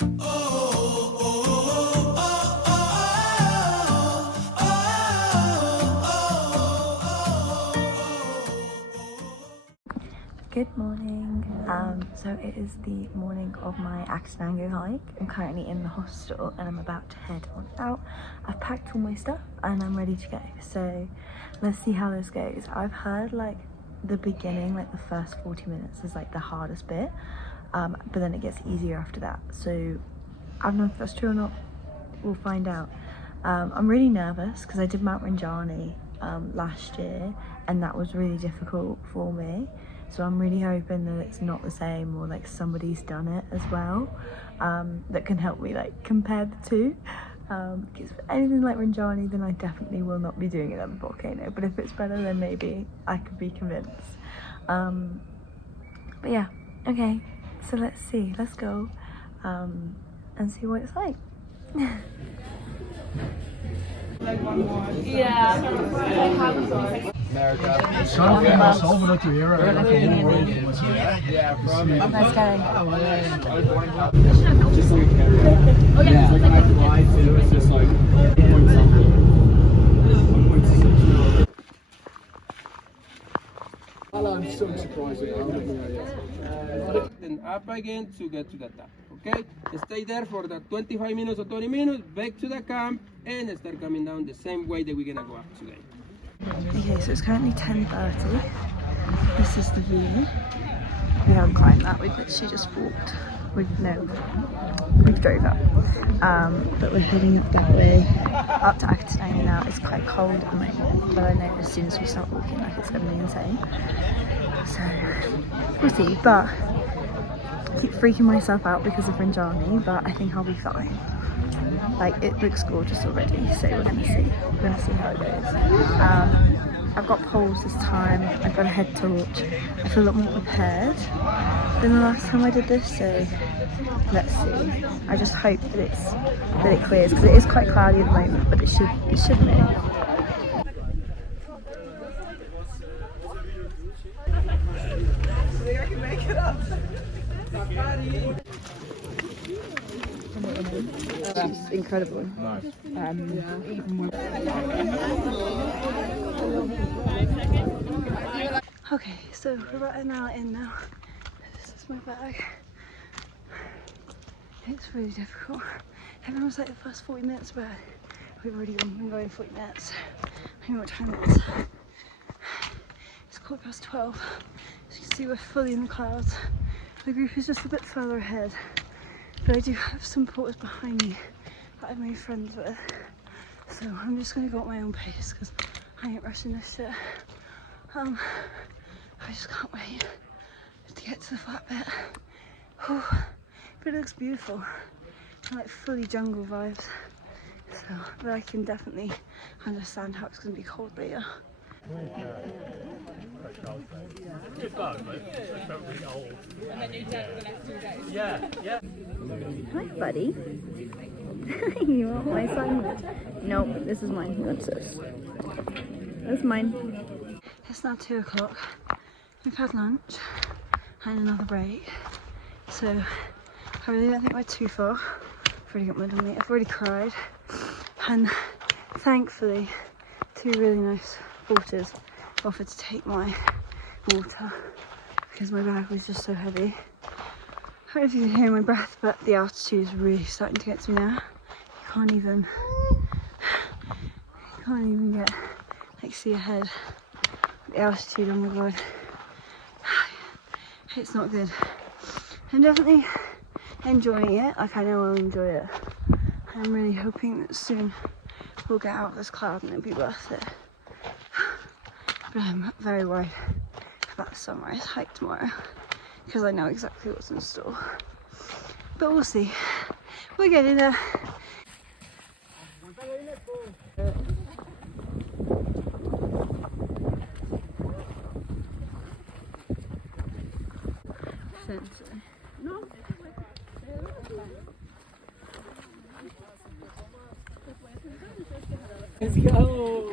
Good morning. So it is the morning of my Acatenango hike. I'm currently in the hostel and I'm about to head on out. I've packed all my stuff and I'm ready to go. So let's see how this goes. I've heard like the beginning, like the first 40 minutes is like the hardest bit, but then it gets easier after that. So I don't know if that's true or not. We'll find out. I'm really nervous because I did Mount Rinjani last year and that was really difficult for me. So I'm really hoping that it's not the same, or like somebody's done it as well, that can help me like compare the two. Because if anything like Rinjani, then I definitely will not be doing it at the volcano. But if it's better, then maybe I could be convinced. But yeah, okay. So let's see. Let's go and see what it's like. Yeah. America. Over to here. Yeah, from Let's go. Just like yeah, like when I fly too, it's just like I'm so surprised. Then up again to get to the top. Okay? Stay there for the 25 minutes or 20 minutes, back to the camp, and start coming down the same way that we're gonna go up today. Okay, so it's currently 10:30. This is the view. We haven't climbed that, we've literally just walked. We've drove up. But we're heading up that way, up to Acatenango now. It's quite cold at the moment, but I know as soon as we start walking, like it's gonna be insane. So we'll see, but I keep freaking myself out because of Rinjani, but I think I'll be fine. Like, it looks gorgeous already, so we're gonna see how it goes. I've got poles this time, I've got a head torch. I feel a lot more prepared than the last time I did this, so let's see. I just hope that it clears, because it is quite cloudy at the moment, but it should move. That's incredible. Nice. Okay, so we're right an hour in now. This is my bag. It's really difficult. Everyone was like the first 40 minutes, but we've already been going 40 minutes. I don't know what time it is. It's 12:15. As you can see, we're fully in the clouds. The group is just a bit further ahead, but I do have some porters behind me that I've made friends with. So I'm just gonna go at my own pace because I ain't rushing this shit. I just can't wait to get to the flat bit. Whew. But it looks beautiful. Like fully jungle vibes. So, but I can definitely understand how it's gonna be cold later. Hi, buddy. You want my sandwich? Nope, this is mine. He wants this. That's mine. It's now 2 o'clock. We've had lunch and another break. So I really don't think we're too far. I've already got mud on me. I've already cried. And thankfully, 2 really nice porters offered to take my water because my bag was just so heavy. I don't know if you can hear my breath, but the altitude is really starting to get to me now. You can't even get, like, see ahead. The altitude, oh my god. It's not good. I'm definitely enjoying it, like I know I'll enjoy it. I'm really hoping that soon we'll get out of this cloud and it'll be worth it. But I'm very worried about the sunrise hike tomorrow because I know exactly what's in store. But we'll see. We're getting there. No. Let's go.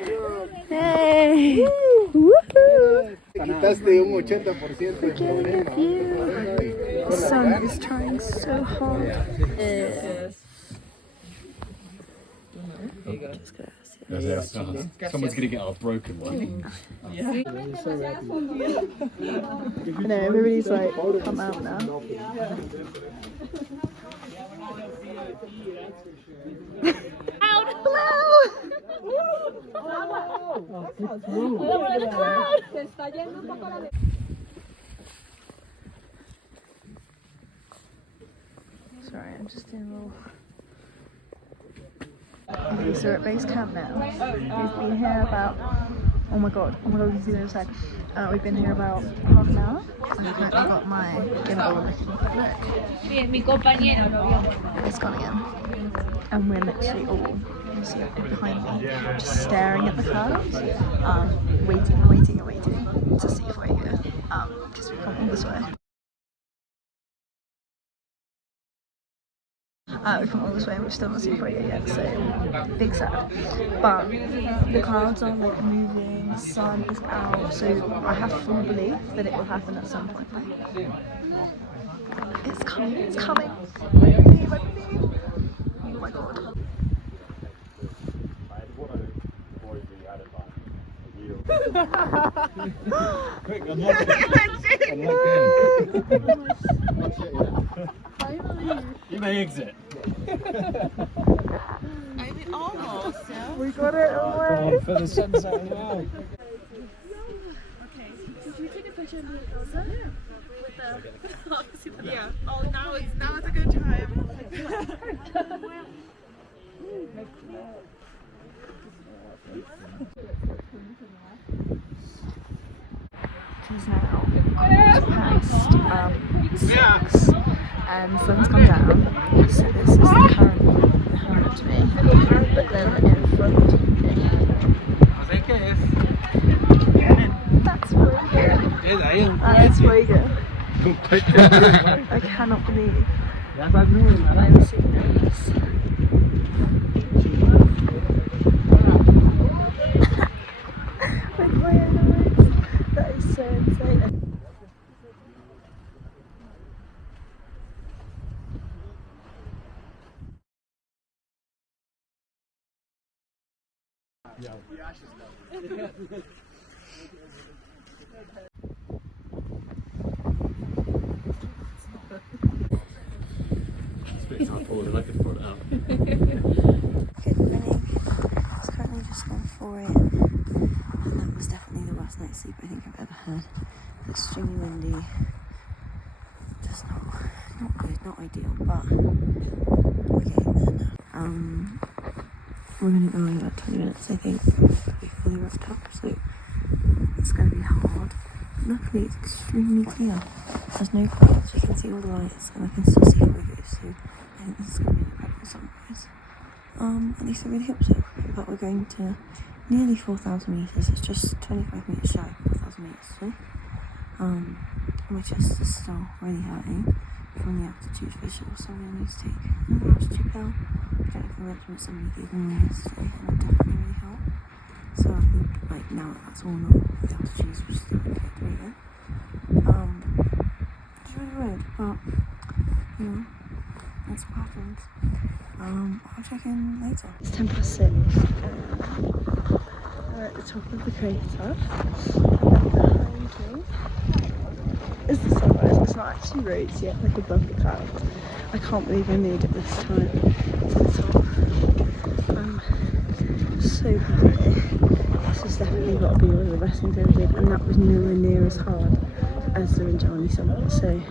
Hey. Woohoo. Te quitaste un 80% de problema. The sun is trying so hard. Someone's gonna get our broken one. I know, everybody's like, come out now. Sorry, I'm just doing a little... Okay, so we're at base camp now. We've been here about... Oh my god, you can see the other side. We've been here about half an hour. I got my gimbal looking. Look. It's gone again. And we're literally all, you see up behind me, just staring at the clouds, waiting to see Fuego, because we've come all this way. We've come all this way and we've still not seen Fuego yet, so big sad. But the clouds are like moving, the sun is out, so I have full belief that it will happen at some point. It's coming, it's coming. I believe. Oh my god. Quick, unlock it. You may exit. I mean, almost. Yeah. We got it away. For the sunset now. Okay. Did we take a picture of the Elsa? With the yeah. Oh, now it's a good time. It is now past 6 and the sun's gone down, so this is the current behind me, but then in front of me, that's Fuego. That is Fuego. I cannot believe I'm seeing this. With my eyes. That is so insane. It's not forward, I could pull it out. Good morning. It's currently just gone 4 AM, and that was definitely the worst night's sleep I think I've ever had. Extremely windy. Just not good, not ideal, but we're getting there now. We're gonna go in about 20 minutes, I think, to be fully wrapped up, so it's gonna be hard. Luckily, it's extremely clear. There's no clouds, you can see all the lights, and I can still see Fuego, so I think this is gonna be an incredible sunrise. At least I really hope so. But we're going to nearly 4,000 meters. It's just 25 meters shy of 4,000 meters today. My chest is still really hurting from the altitude visual, so I'm going to need to take another altitude pill. I don't know if I mentioned what somebody gave me yesterday, and it definitely really helped. So I think like now that that's all normal, the altitudes will still be okay breathing. It's really weird, but you know, that's what happens. I'll check in later. It's 10 past 6. We're at the top of the crater. And behind me is the sunrise. It's not actually rose yet, like above the clouds. I can't believe I made it this time to the top. I'm so happy. This has definitely got to be one of the best things I ever did, and that was nowhere near as hard as the Rinjani summit. So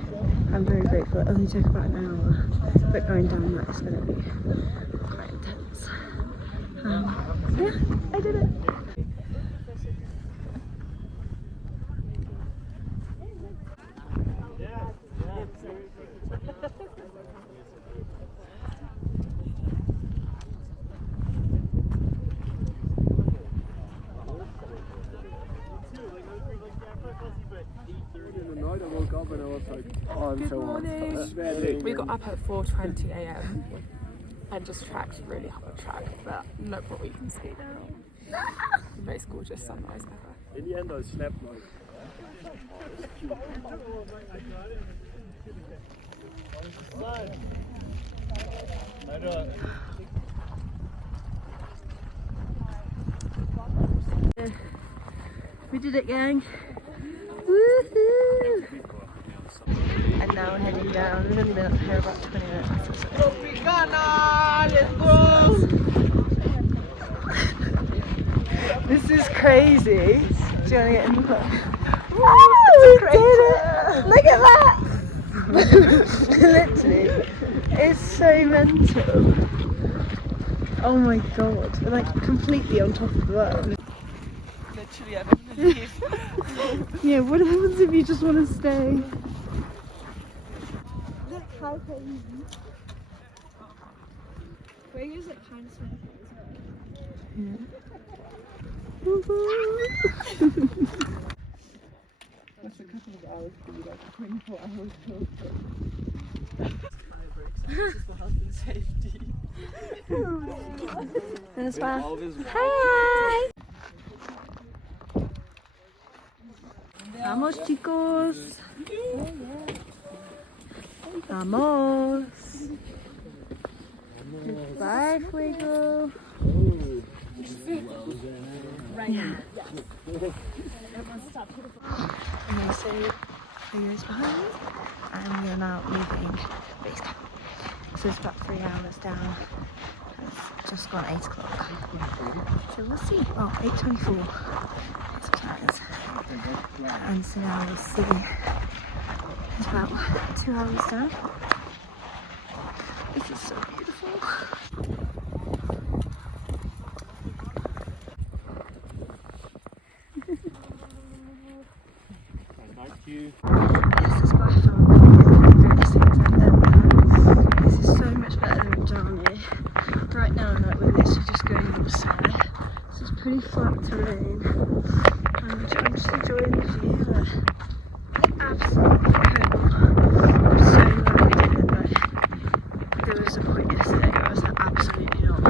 I'm very grateful. It only took about an hour, but going down that is going to be quite intense. Yeah, I did it. Good morning. We got up at 4:20 AM and just tracked really hard track, but look what we can see now. The most gorgeous sunrise ever. In the end, I slept like. We did it, gang. Woohoo! And now we're heading down. We've only been up here about 20 minutes. Let's go! This is crazy. Do you want to get in the book? Oh, we did it! Look at that! Literally, it's so mental. Oh my god, we're like completely on top of the world. Literally, I don't believe. Yeah, what happens if you just want to stay? Look how crazy. Fuego's like kind of smoky, isn't it? That's a couple of hours for you, like 24 hours till. This is for health and safety. And it's fine. Hi! Vamos, chicos. Vamos. Bye, Fuego. Yeah. Okay, so Fuego's behind me, and we are now leaving base camp. So it's about 3 hours down. It's just gone 8 o'clock. So we'll see. Oh, 8:24. That's what it is. And so now we'll see. It's about 2 hours down. This is so beautiful. Thank you. This is by far one of the greatest things I've ever done. This is so much better than Johnny. Right now, like, we're literally just going on the side. This is pretty flat terrain. I'm just enjoying the view. Like, absolutely incredible. I'm so glad we did it. Like, there was a point yesterday where I was like, absolutely not.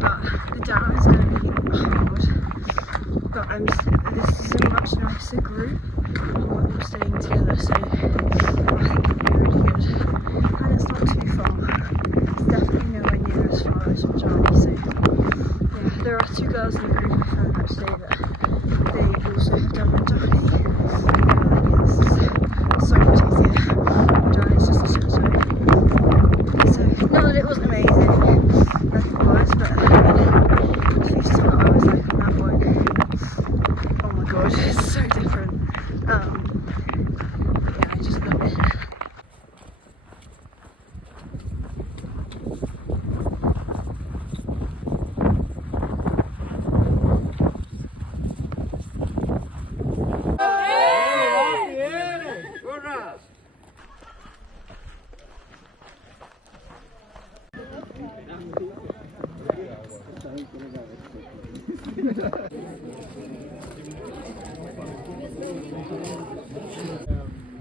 But the down is going to be hard. But this is a much nicer group. We're all staying together, so I think it'll be really good. And it's not too far. It's definitely nowhere near as far as Johnny. So yeah, there are 2 girls in the group I found out today that they also have done Johnny. Yeah, this is so much easier. Johnny's just a shit show. So not that it wasn't amazing, like it was, but at least to what I was like on that one. Oh my god, it's so different. Yeah, I just love it.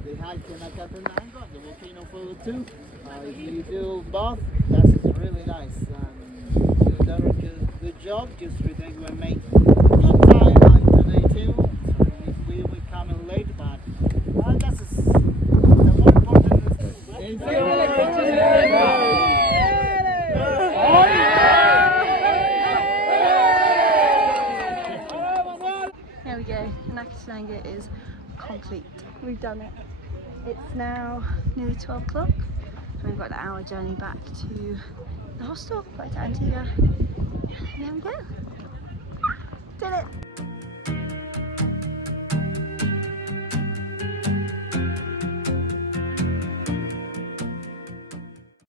The Volcano Acatenango, the volcano photo too. If you do both, that's really nice. You've done a good job. Just today we made good time on today too. We will come in late, but that's the more important is There we go, Acatenango is complete. We've done it. It's now nearly 12 o'clock and we've got an hour journey back to the hostel, back to Antigua.